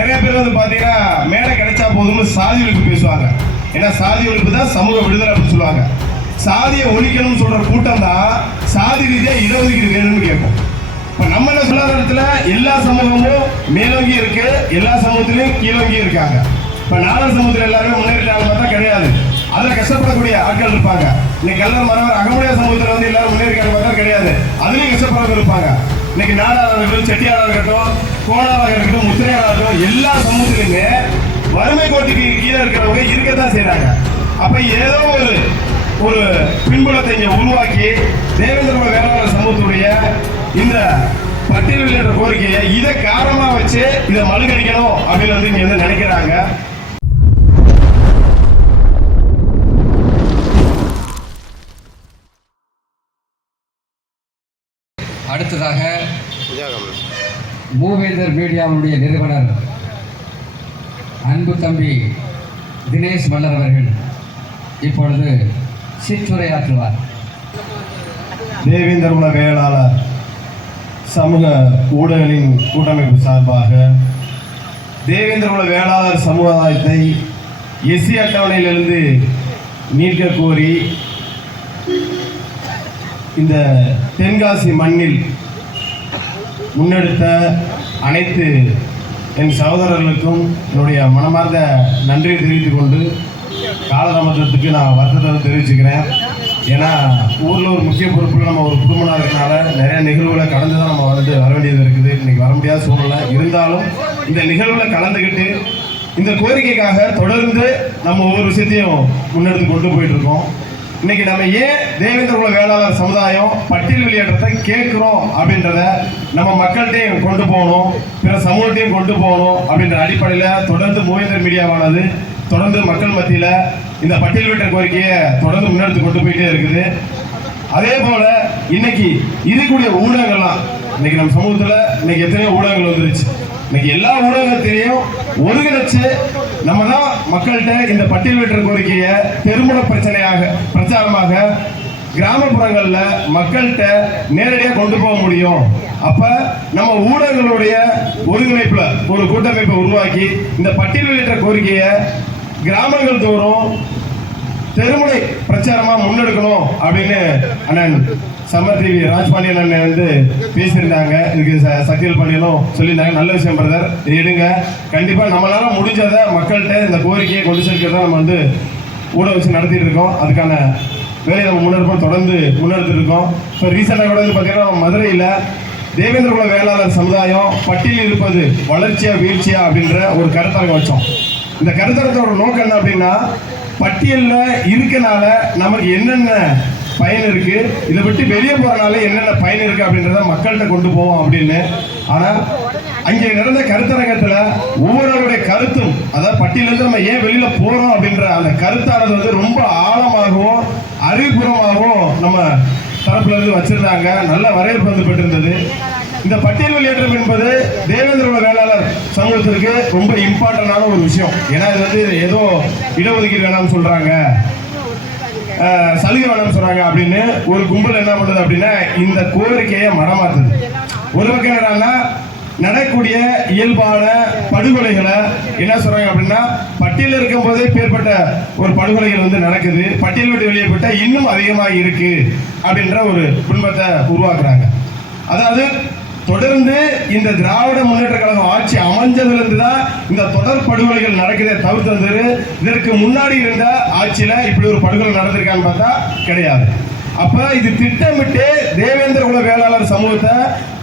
நிறைய பேர் வந்து பாத்தீங்கன்னா மேடை கிடைச்சா போதும்னு சாதி ஒழிப்பு பேசுவாங்க. ஏன்னா சாதி ஒழிப்பு தான் சமூக விடுதலை அப்படின்னு சொல்லுவாங்க. சாதியை ஒழிக்கணும்னு சொல்ற கூட்டம் தான் சாதி ரீதியா இடஒதுக்கீடு வேணும்னு கேட்கும். இப்ப நம்ம என்ன சொல்லாத இடத்துல எல்லா சமூகமும் மேலோங்கி இருக்கு, எல்லா சமூகத்திலையும் கீழோங்கி இருக்காங்க. இப்ப நாடார் சமூகத்தில் எல்லாருமே முன்னேறிட்டாங்க பார்த்தா கிடையாது. அதுல கஷ்டப்படக்கூடிய ஆட்கள் இருப்பாங்க. இன்னைக்கு கல்லர் மரவர் அகமுடைய சமூகத்தில் வந்து எல்லாரும் முன்னேறிக்காங்க பார்த்தா கிடையாது. அதுலயும் கஷ்டப்படுறவங்க இருப்பாங்க. இன்னைக்கு நாடாராக இருக்கட்டும், செட்டியாராக இருக்கட்டும், கோணாராக இருக்கட்டும், முத்திரையாராக இருக்கட்டும், எல்லா சமூகத்திலுமே வறுமை கோட்டுக்கு கீழே இருக்கிறவங்க இருக்கத்தான் செய்யறாங்க. அப்ப ஏதோ ஒரு பின்புலத்தை இங்க உருவாக்கி தேவேந்திர வேளாளர் சமூகத்துடைய இந்த பட்டியலில் என்ற கோரிக்கையை இதை காரணமா வச்சு இதை மழுங்கடிக்கணும் அப்படின்னு வந்து இங்க வந்து நினைக்கிறாங்க. அடுத்ததாக மூவேந்தர் மீடியாவுடைய நிறுவனர் அன்பு தம்பி தினேஷ் மல்லர் அவர்கள் இப்பொழுது சிற்றுரையாற்றுவார். தேவேந்திர குல வேளாளர் சமூக ஊடகங்களின் கூட்டமைப்பு சார்பாக தேவேந்திர குல வேளாளர் சமுதாயத்தை எஸ்சி அட்டவணையிலிருந்து நீக்க கோரி இந்த தென்காசி மண்ணில் முன்னெடுத்த அனைத்து என் சகோதரர்களுக்கும் என்னுடைய மனமார்ந்த நன்றியை தெரிவித்துக் கொண்டு காலதாமதத்துக்கு நான் வருத்தத்தை தெரிவிச்சுக்கிறேன். ஏன்னா ஊரில் ஒரு முக்கிய பொறுப்பில் நம்ம ஒரு குடும்பமாக இருக்கனால நிறைய நிகழ்வுகளை கடந்து தான் நம்ம வந்து வர வேண்டியது இருக்குது. இன்னைக்கு வர முடியாத சூழ்நிலை இருந்தாலும் இந்த நிகழ்வில் கலந்துக்கிட்டு இந்த கோரிக்கைக்காக தொடர்ந்து நம்ம ஒவ்வொரு விஷயத்தையும் முன்னெடுத்து கொண்டு போயிட்டு இருக்கோம். இன்னைக்கு நம்ம ஏன் தேவேந்திர குல வேளாளர் சமுதாயம் பட்டியல் வெளியேற்றத்தை கேட்கிறோம் அப்படின்றத நம்ம மக்கள்கிட்டையும் கொண்டு போகணும், பிற சமூகத்தையும் கொண்டு போகணும் அப்படின்ற அடிப்படையில் தொடர்ந்து மூவேந்தர் மீடியாவானது தொடர்ந்து மக்கள் மத்தியில் இந்த பட்டியல் வெளியேற்ற கோரிக்கையை தொடர்ந்து முன்னெடுத்து கொண்டு போயிட்டே இருக்குது. அதே போல இன்னைக்கு இருக்கக்கூடிய ஊடகங்கள்லாம் இன்னைக்கு நம்ம சமூகத்தில் இன்னைக்கு எத்தனையோ ஊடகங்கள் வந்துருச்சு. இன்னைக்கு எல்லா ஊடகத்தையும் ஒருங்கிணைச்சு நம்ம தான் மக்கள்கிட்ட இந்த பட்டியல் வெளியேற்ற கோரிக்கையை தெருமுன பிரச்சாரமாக கிராமப்புறங்களில் மக்கள்கிட்ட நேரடியாக கொண்டு போக முடியும். அப்ப நம்ம ஊடகங்களுடைய ஒருங்கிணைப்புல ஒரு கூட்டமைப்பை உருவாக்கி இந்த பட்டியல் வெளியேற்ற கோரிக்கையை கிராமங்கள் தோறும் தெருமுனை பிரச்சாரமா முன்னெடுக்கணும் அப்படின்னு அண்ணன் சம்மர் டிவி ராஜ்பாண்டியன் அண்ணன் வந்து பேசியிருந்தாங்க. இதுக்கு சக்தியல் பாண்டியனும் சொல்லியிருந்தாங்க. நல்ல விஷயம் பிரதர், எடுங்க. கண்டிப்பா நம்மளால முடிஞ்சதை மக்கள்கிட்ட இந்த கோரிக்கையை கொண்டு சேர்க்கிறதா நம்ம வந்து ஊடக வச்சு நடத்திட்டு இருக்கோம். அதுக்கான வேலையை நம்ம முன்னெடுப்போம், தொடர்ந்து முன்னெடுத்துட்டு இருக்கோம். இப்போ ரீசெண்டாக கூட வந்து பார்த்தீங்கன்னா மதுரையில் தேவேந்திர குல வேளாளர் சமுதாயம் பட்டியலில் இருப்பது வளர்ச்சியா வீழ்ச்சியா அப்படின்ற ஒரு கருத்தரங்கம் வச்சோம். இந்த கருத்தரங்கத்தோட நோக்கம் என்ன அப்படின்னா, பட்டியலில் இருக்கனால நமக்கு என்னென்ன பயன் இருக்கு, இதை விட்டு வெளியே போறனால என்னென்ன பயன் இருக்கு அப்படின்றத மக்கள்கிட்ட கொண்டு போவோம் அப்படின்னு. ஆனா அங்கே நடந்த கருத்தரங்கத்துல ஒவ்வொருவருடைய கருத்தும், அதாவது பட்டியலிருந்து நம்ம ஏன் வெளியில போறோம் அப்படின்ற அந்த கருத்தானது வந்து ரொம்ப ஆழமாகவும் அறிவுபூர்வமாகவும் நம்ம தரப்புல இருந்து வச்சிருந்தாங்க. நல்ல வரவேற்பு வந்து பெற்றிருந்தது. இந்த பட்டியல் வெளியேற்றம் என்பது தேவேந்திர குல வேளாளர் சமூகத்திற்கு ரொம்ப இம்பார்ட்டன்டான ஒரு விஷயம். ஏன்னா இது வந்து ஏதோ இடஒதுக்கீடு வேணாம்னு சொல்றாங்க, சலுகை வேணாம்னு சொல்றாங்க அப்படின்னு ஒரு கும்பல் என்ன பண்றது அப்படின்னா இந்த கோரிக்கையை மடமாத்துது. ஒரு பக்கம் என்னன்னா நடக்கூடிய இயல்பான படுகொலைகளை என்ன சொல்றாங்க அப்படின்னா, பட்டியலில் இருக்கும் போதே பேர்பட்ட ஒரு படுகொலைகள் வந்து நடக்குது, பட்டியல் விட்டு வெளியேற்பட்ட இன்னும் அதிகமாக இருக்கு அப்படின்ற ஒரு பின்பத்தை உருவாக்குறாங்க. அதாவது தொடர்ந்து இந்த திராவிட முன்னேற்ற கழகம் ஆட்சி அமைஞ்சதுலேருந்து தான் இந்த தொடர் படுகொலைகள் நடக்குதே தவிர்த்து இதற்கு முன்னாடி இருந்த ஆட்சியில இப்படி ஒரு படுகொலை நடந்திருக்கான்னு பார்த்தா கிடையாது. அப்ப இது திட்டமிட்டு தேவேந்திர குல வேளாளர் சமூகத்தை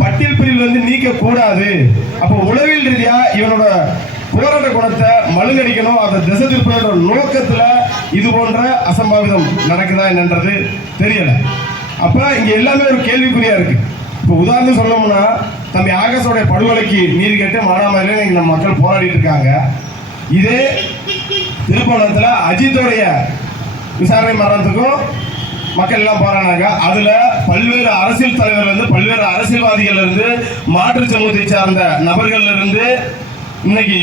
பட்டியல் பிரிவில் வந்து நீக்க கூடாது. அப்ப உளவியல் ரீதியா இவனோட போராட்ட குணத்தை மழுங்கடிக்கணும், அதை திசை திருப்ப நோக்கத்துல இது போன்ற அசம்பாவிதம் நடக்குதா என்னன்றது தெரியல. அப்ப இங்க எல்லாமே ஒரு கேள்விக்குறியா இருக்கு. இப்போ உதாரணம் சொல்லணும்னா, தம்பி ஆகாஷோடைய படுகொலைக்கு நீதி கேட்டு மானாமதுரையில நம்ம மக்கள் போராடிட்டு இருக்காங்க. இதே திருப்பவனத்துல அஜித்தோடைய விசாரணை மரணத்துக்கும் மக்கள் எல்லாம் போராடினாங்க. அதுல பல்வேறு அரசியல் தலைவர்கள் இருந்து, பல்வேறு அரசியல்வாதிகள் இருந்து, மாற்று சமூகத்தை சார்ந்த நபர்கள் இருந்து, இன்னைக்கு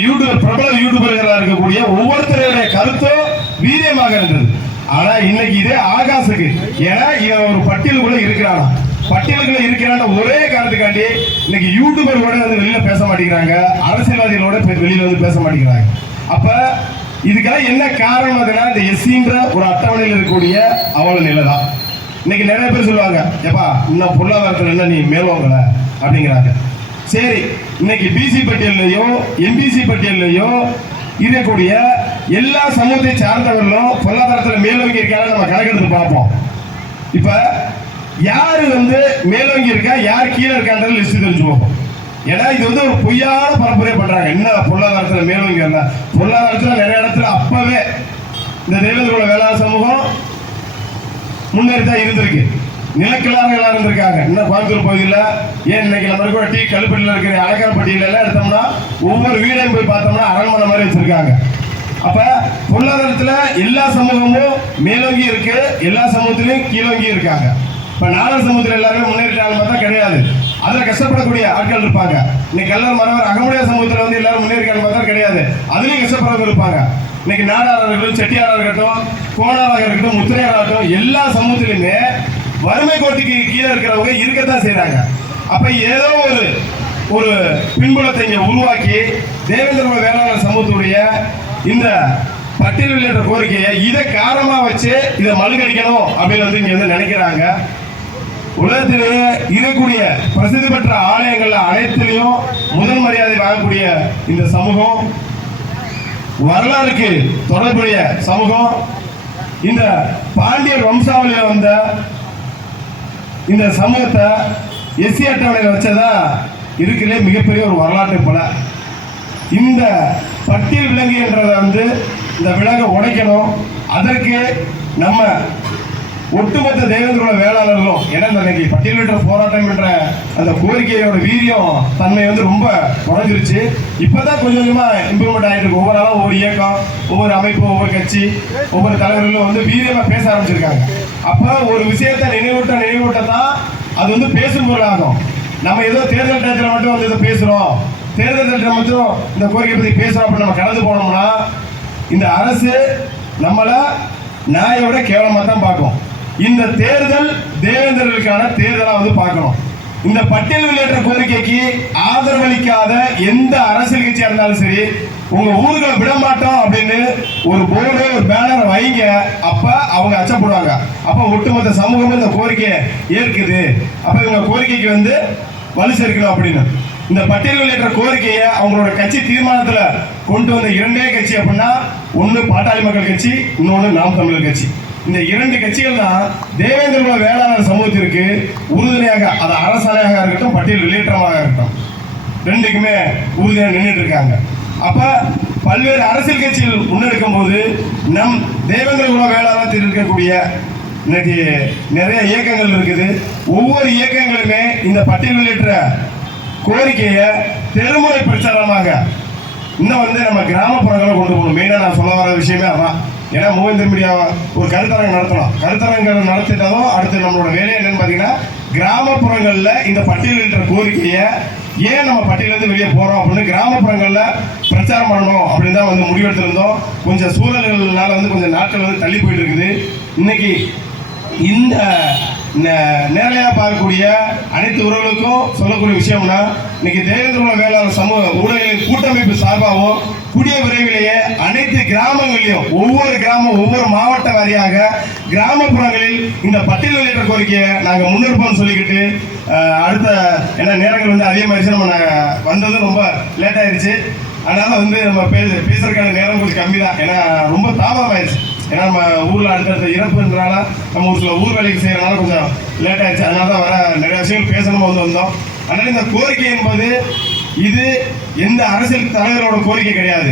பிரபல யூடியூபர்களாக இருக்கக்கூடிய ஒவ்வொருத்தருடைய கருத்தும் வீரியமாக இருந்தது. ஆனா இன்னைக்கு இதே ஆகாசுக்கு, ஏன்னா இவன் ஒரு பட்டியலுக்குள்ள இருக்கிறானா, பட்டியலுக்குள்ள இருக்கிறான்ற ஒரே காரணத்துக்காண்டி இன்னைக்கு யூடியூபர்களோட வந்து வெளியில பேச மாட்டேங்கிறாங்க, அரசியல்வாதிகளோட வெளியில வந்து பேச மாட்டேங்கிறாங்க. அப்ப இதுக்கெல்லாம் என்ன காரணம் அப்படின்னா இந்த எஸ்சின்ற ஒரு அட்டவணையில் இருக்கக்கூடிய அவல நிலை தான். இன்னைக்கு நிறைய பேர் சொல்லுவாங்க, ஏப்பா இன்னும் பொருளாதாரத்தில் என்ன நீ மேலோங்கல அப்படிங்கிறாங்க. சரி, இன்னைக்கு பிசி பட்டியலையோ எம்பிசி பட்டியலையோ இருக்கக்கூடிய எல்லா சமூகத்தை சார்ந்தவர்களும் பொருளாதாரத்தில் மேலோங்கி இருக்காங்க நம்ம கணக்கெடுத்து பார்ப்போம். இப்ப யாரு வந்து மேலோங்கி இருக்கா, யார் கீழே இருக்கான்றது லிஸ்ட் தெரிஞ்சு போகும். ஏன்னா இது வந்து ஒரு பொய்யான பரப்புரை பண்றாங்க. என்ன பொருளாதாரத்தில் மேலோங்கி இல்ல, பொருளாதாரத்தில் நிறைய இடத்துல அப்பவே இந்த தேவேந்திரோட வேளாண் சமூகம் முன்னேறி தான் இருந்திருக்கு. நிலக்கிழார்களாக இருந்திருக்காங்க. இன்னும் கோயம்புத்தூர் பகுதியில் ஏன் இன்னைக்கு நம்ம கூட டீ கல்பட்டியில் இருக்கிற அலங்காரப்பட்டியில எல்லாம் எடுத்தோம்னா ஒவ்வொரு வீடையும் போய் பார்த்தோம்னா அரண்மனை மாதிரி வச்சிருக்காங்க. அப்ப பொருளாதாரத்துல எல்லா சமூகமும் மேலோங்கி இருக்கு, எல்லா சமூகத்திலையும் கீழோங்கி இருக்காங்க. இப்ப நாடர் சமூகத்தில் எல்லாருமே முன்னேறிட்டாங்க பார்த்தா கிடையாது. அதில் கஷ்டப்படக்கூடிய ஆட்கள் இருப்பாங்க. இன்னைக்கு கல்லர் மரவர் அகமுடைய சமூகத்தில் வந்து எல்லாரும் முன்னேறிக்காங்க பார்த்தா கிடையாது, அதுலயும் கஷ்டப்படுறவங்க இருப்பாங்க. இன்னைக்கு நாடாராக இருக்கட்டும், செட்டியாராக இருக்கட்டும், கோணாராக இருக்கட்டும், முத்திரையராக இருக்கட்டும், எல்லா சமூகத்திலுமே வறுமை கோட்டுக்கு கீழே இருக்கிறவங்க இருக்கத்தான் செய்யறாங்க. அப்ப ஏதோ ஒரு பின்புலத்தை இங்க உருவாக்கி தேவேந்திர வேளாண் சமூகத்துடைய இந்த பட்டியல் வெளியிட்ட கோரிக்கையை இதை காரணமா வச்சு இதை மழுங்கடிக்கணும் அப்படின்னு வந்து இங்க வந்து நினைக்கிறாங்க. உலகத்திலேயே இருக்கக்கூடிய பிரசித்தி பெற்ற ஆலயங்கள்ல அனைத்திலையும் முதல் மரியாதை வாங்கக்கூடிய இந்த சமூகம், வரலாறுக்கு தொடர்புடைய சமூகம், இந்த பாண்டியர் வம்சாவளியில வந்த இந்த சமூகத்தை எஸ்சி அட்டவணையில் வச்சதான் இருக்கிறே மிகப்பெரிய ஒரு வரலாற்று பல. இந்த பட்டியல் விலங்கு என்றதை வந்து இந்த விலங்கை உடைக்கணும். அதற்கு நம்ம ஒட்டுமொத்த தேவேந்திரோட வேளாளர்களும், ஏன்னா இன்னைக்கு பட்டியலிட்ட போராட்டம் என்ற அந்த கோரிக்கையோட வீரியம் தன்மை வந்து ரொம்ப குறைஞ்சிருச்சு. இப்பதான் கொஞ்சம் கொஞ்சமா இம்ப்ரூவ்மெண்ட் ஆகிட்டு இருக்கு. ஒவ்வொரு நாளும் ஒவ்வொரு இயக்கம், ஒவ்வொரு அமைப்பு, ஒவ்வொரு கட்சி, ஒவ்வொரு தலைவர்களும் வந்து வீரியமா பேச ஆரம்பிச்சிருக்காங்க. அப்ப ஒரு விஷயத்தை நினைவூட்டத்தான் அது வந்து பேசும் பொருளாகும். நம்ம ஏதோ தேர்தல் டயத்தில் மட்டும் வந்து இதை பேசுறோம், தேர்தல் டயத்தில் மட்டும் இந்த கோரிக்கை பத்தி பேசுறோம் அப்படின்னு நம்ம கடந்து போனோம்னா இந்த அரசு நம்மளை நாயை விட கேவலமா தான் பார்க்கும். இந்த தேர்தல் தேவேந்திரர்களுக்கான தேர்தலா வந்து பார்க்கணும். இந்த பட்டியல் வெளியேற்ற கோரிக்கைக்கு ஆதரவளிக்காத எந்த அரசியல் கட்சியா இருந்தாலும் சரி, உங்க ஊர்களை விட மாட்டோம் அப்படின்னு ஒரு போர்டு, ஒரு பேனர் வைங்க. அப்ப அவங்க அச்சப்படுவாங்க. அப்ப ஒட்டுமொத்த சமூகமும் இந்த கோரிக்கையை ஏற்குது, அப்ப இவங்க கோரிக்கைக்கு வந்து வலு சேர்க்கணும் அப்படின்னு இந்த பட்டியல் வெளியேற்ற கோரிக்கையை அவங்களோட கட்சி தீர்மானத்துல கொண்டு வந்த இரண்டே கட்சி அப்படின்னா, ஒன்னு பாட்டாளி மக்கள் கட்சி, இன்னொன்னு நாம் தமிழர் கட்சி. இந்த இரண்டு கட்சிகள் தான் தேவேந்திர வேளாண் சமூகத்திற்கு உறுதுணையாக, அது அரசாணையாக இருக்கட்டும், பட்டியல் வெளியேற்றமாக இருக்கட்டும், ரெண்டுக்குமே உறுதியாக நின்றுட்டு இருக்காங்க. அப்ப பல்வேறு அரசியல் கட்சிகள் முன்னெடுக்கும் போது நம் தேவேந்திர குல வேளாணத்தில் இருக்கக்கூடிய இன்னைக்கு நிறைய இயக்கங்கள் இருக்குது. ஒவ்வொரு இயக்கங்களுமே இந்த பட்டியல் வெளியேற்ற கோரிக்கையை தெருமுறை பிரச்சாரமாக இன்னும் வந்து நம்ம கிராமப்புறங்களை கொண்டு போகணும். மெயினா நான் சொல்ல வர விஷயமே அதான். ஏன்னா மூவேந்தர் மீடியா ஒரு கருத்தரங்கு நடத்தணும். கருத்தரங்கு நடத்திட்டதும் அடுத்து நம்மளோட வேலை என்னன்னு பார்த்தீங்கன்னா, கிராமப்புறங்கள்ல இந்த பட்டியலிட்ட கோரிக்கையை ஏன் நம்ம பட்டியலிருந்து வெளியே போறோம் அப்படின்னு கிராமப்புறங்கள்ல பிரச்சாரம் பண்ணணும் அப்படின்னு தான் வந்து முடிவெடுத்திருந்தோம். கொஞ்சம் சூழல்கள்னால வந்து கொஞ்சம் நாட்கள் வந்து தள்ளி போயிட்டு இருக்குது. இன்னைக்கு இந்த நேரலையா பார்க்கக்கூடிய அனைத்து உறவுகளுக்கும் சொல்லக்கூடிய விஷயம்னா, இன்னைக்கு தேவேந்திர வேளாண் சமூக ஊடகங்களின் கூட்டமைப்பு சார்பாகவும் கூடிய விரைவிலேயே அனைத்து கிராமங்களிலும் ஒவ்வொரு கிராமம், ஒவ்வொரு மாவட்ட வாரியாக கிராமப்புறங்களில் இந்த பட்டியல் வெளியேற்ற கோரிக்கையை நாங்கள் முன்னெடுப்போம்னு சொல்லிக்கிட்டு, அடுத்த ஏன்னா நேரங்கள் வந்து அதிகமாகிடுச்சு, நம்ம வந்தது ரொம்ப லேட் ஆயிடுச்சு. அதனால வந்து நம்ம பேசுறதுக்கான நேரம் கொஞ்சம் கம்மி தான். ஏன்னா ரொம்ப தாமதமாயிடுச்சு. ஏன்னா நம்ம ஊரில் அடுத்தடுத்த இறப்புன்றனால நம்ம ஒரு சில ஊர் வேலைக்கு செய்யறதுனால கொஞ்சம் லேட் ஆயிடுச்சு. அதனால தான் வர நிறைய விஷயங்கள் பேசணும் வந்தோம். அதனால இந்த கோரிக்கை என்பது இது எந்த அரசியல் தலைவரோட கோரிக்கை கிடையாது.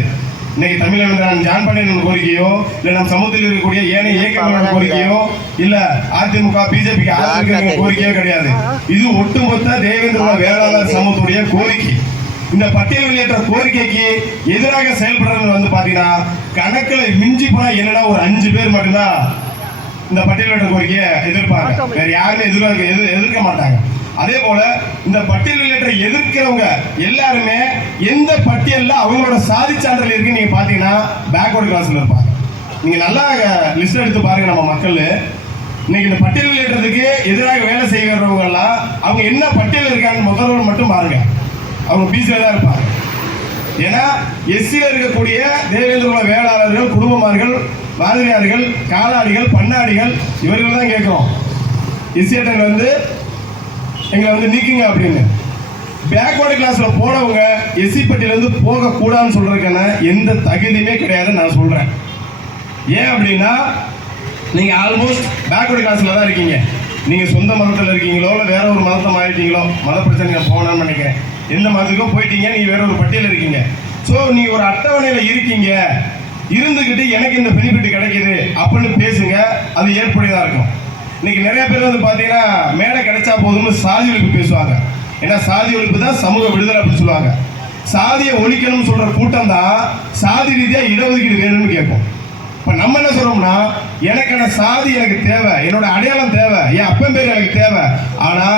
இன்னைக்கு தமிழக ஜான் பாண்டியன் கோரிக்கையோ, இல்லை நம்ம சமூகத்தில் இருக்கக்கூடிய ஏனைய இயக்கங்களோட கோரிக்கையோ, இல்ல அதிமுக பிஜேபிக்கு ஆதரவு கோரிக்கையோ கிடையாது. இது ஒட்டுமொத்த தேவேந்திர வேளாளர் சமூகத்துடைய கோரிக்கை. இந்த பட்டியல் வெளியேற்ற கோரிக்கைக்கு எதிராக செயல்படுறது வந்து பாத்தீங்கன்னா, கணக்குல மிஞ்சி போனா என்னன்னா ஒரு 5 பேர் மட்டும்தான் இந்த பட்டியல் வெளியேற்ற கோரிக்கையை எதிர்ப்பாங்க. வேற யாருமே எதிர்க்க மாட்டாங்க. அதே போல இந்த பட்டியல் வெளியேற்ற எதிர்க்கிறவங்க எல்லாருமே எந்த பட்டியல்ல அவங்களோட சாதி சான்றிதழ் இருக்கு நீங்க பாத்தீங்கன்னா பேக்வர்ட் கிளாஸ்ல இருப்பாங்க. நீங்க நல்லா லிஸ்ட் எடுத்து பாருங்க. நம்ம மக்கள் இன்னைக்கு இந்த பட்டியல் வெளியிடுறதுக்கு எதிராக வேலை செய்கிறவங்க எல்லாம் அவங்க என்ன பட்டியல் இருக்கான்னு முதல்வர் மட்டும் பாருங்க. அவங்க பிசில தான் இருப்பாங்க. ஏன்னா எஸ்சியில் இருக்கக்கூடிய தேவேந்திர குல வேளாளர்கள், குடும்பமார்கள், பாரதியார்கள், காலாடிகள், பண்ணாடிகள் இவர்கள் தான் கேட்கிறோம். எஸ்சியட்டன் வந்து எங்களை வந்து நீக்குங்க அப்படின்னு. பேக்வர்டு கிளாஸ்ல போனவங்க எஸ்சி பட்டியலேருந்து போகக்கூடாதுன்னு சொல்றதுக்கான எந்த தகுதியுமே கிடையாதுன்னு நான் சொல்றேன். ஏன் அப்படின்னா நீங்க ஆல்மோஸ்ட் பேக்வர்டு கிளாஸ்ல தான் இருக்கீங்க. நீங்க சொந்த மதத்தில் இருக்கீங்களோ இல்லை வேற ஒரு மதத்தை மாறிட்டீங்களோ, மத பிரச்சனை போகணும்னு நினைக்கிறேன். எந்த மதத்துக்கோ போயிட்டீங்க, நீங்க வேற ஒரு பட்டியல் இருக்கீங்க. ஸோ நீங்க ஒரு அட்டவணையில இருக்கீங்க, இருந்துகிட்டு எனக்கு இந்த பெனிஃபிட் கிடைக்குது அப்படின்னு பேசுங்க. அது ஏற்புடையதா இருக்கும். இன்னைக்கு நிறைய பேர் வந்து பாத்தீங்கன்னா மேடை கிடைச்சா போதும்னு சாதி ஒழிப்பு பேசுவாங்க. ஏன்னா சாதி ஒழிப்பு தான் சமூக விடுதலை அப்படின்னு சொல்லுவாங்க. சாதியை ஒழிக்கணும்னு சொல்ற கூட்டம் தான் சாதி ரீதியா இடஒதுக்கீடு வேணும்னு கேட்போம். இப்ப நம்ம என்ன சொல்றோம்னா, எனக்கான சாதி எனக்கு தேவை, என்னோட அடையாளம் தேவை, என் அப்பன் பேர் எனக்கு தேவை, ஆனா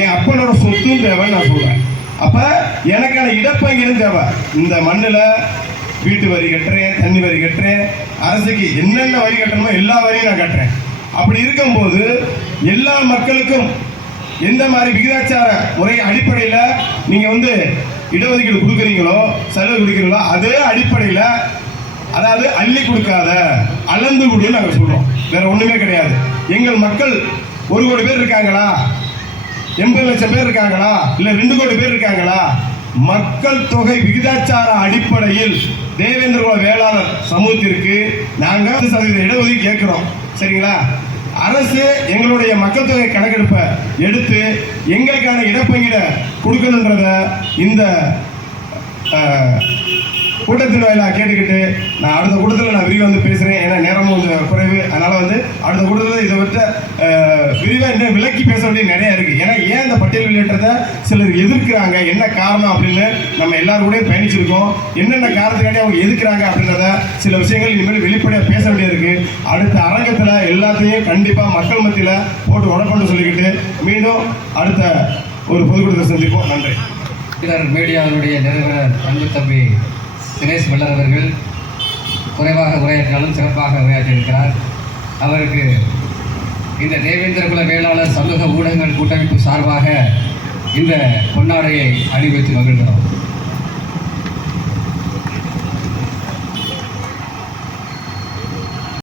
என் அப்பனோட சொத்தும் தேவைன்னு நான் சொல்றேன். அப்ப எனக்கான இடப்பங்கீடும் தேவை. இந்த மண்ணுல வீட்டு வரி கட்டுறேன், தண்ணி வரி கட்டுறேன், அரசுக்கு என்னென்ன வரி கட்டணுமோ எல்லா வரியும் நான் கட்டுறேன். அப்படி இருக்கும்போது எல்லா மக்களுக்கும் எந்த மாதிரி விகிதாச்சார முறை அடிப்படையில் நீங்க வந்து இடஒதுக்கீடு கொடுக்குறீங்களோ, செலவு கொடுக்குறீங்களோ, அதே அடிப்படையில், அதாவது அள்ளி கொடுக்காத அளந்து கொடுன்னு நாங்கள் சொல்றோம். வேற ஒண்ணுமே கிடையாது. எங்கள் மக்கள் 1 கோடி பேர் இருக்காங்களா, 80 லட்சம் பேர் இருக்காங்களா, இல்ல 2 கோடி பேர் இருக்காங்களா, மக்கள் தொகை விகிதாச்சார அடிப்படையில் தேவேந்திர குல வேளாளர் சமூகத்திற்கு நாங்க 10% இடஒதுக்கீடு கேட்கிறோம். சரிங்களா? அரசு எங்களுடைய மக்கள் தொகை கணக்கெடுப்பை எடுத்து எங்களுக்கான இடப்பங்கீட கொடுக்கணுன்றத இந்த கூட்டத்தின் வாயிலாக கேட்டுக்கிட்டு நான் அடுத்த கூட்டத்தில் நான் விரிவாக வந்து பேசுகிறேன். ஏன்னா நேரமும் கொஞ்சம் குறைவு. அதனால் வந்து அடுத்த கூட்டத்தில் இதை விட்டு விரிவாக இன்னும் விளக்கி பேச வேண்டிய நிறையா இருக்குது. ஏன்னா ஏன் இந்த பட்டியல் வெளியிட்டதை சிலர் எதிர்க்கிறாங்க, என்ன காரணம் அப்படின்னு நம்ம எல்லாரும் கூட பயணிச்சிருக்கோம். என்னென்ன காரணத்துக்காண்டி அவங்க எதிர்க்கிறாங்க அப்படின்றத சில விஷயங்கள் இனிமேல் வெளிப்படையாக பேச வேண்டியது இருக்குது. அடுத்த அரங்கத்தில் எல்லாத்தையும் கண்டிப்பாக மக்கள் மத்தியில் போட்டு உடப்பட்டு சொல்லிக்கிட்டு மீண்டும் அடுத்த ஒரு பொதுக்கூட்டத்தை சந்திப்போம். நன்றி. மீடியாவுடைய நிறுவனர் அன்பு தம்பி தினேஷ் மல்லர் அவர்கள் குறைவாக உரையாற்றினாலும் சிறப்பாக உரையாற்றியிருக்கிறார். அவருக்கு இந்த தேவேந்திர குல வேளாளர் சமூக ஊடகங்கள் கூட்டமைப்பு சார்பாக இந்த பொன்னாடையை அணிவித்து மகிழ்கிறோம்.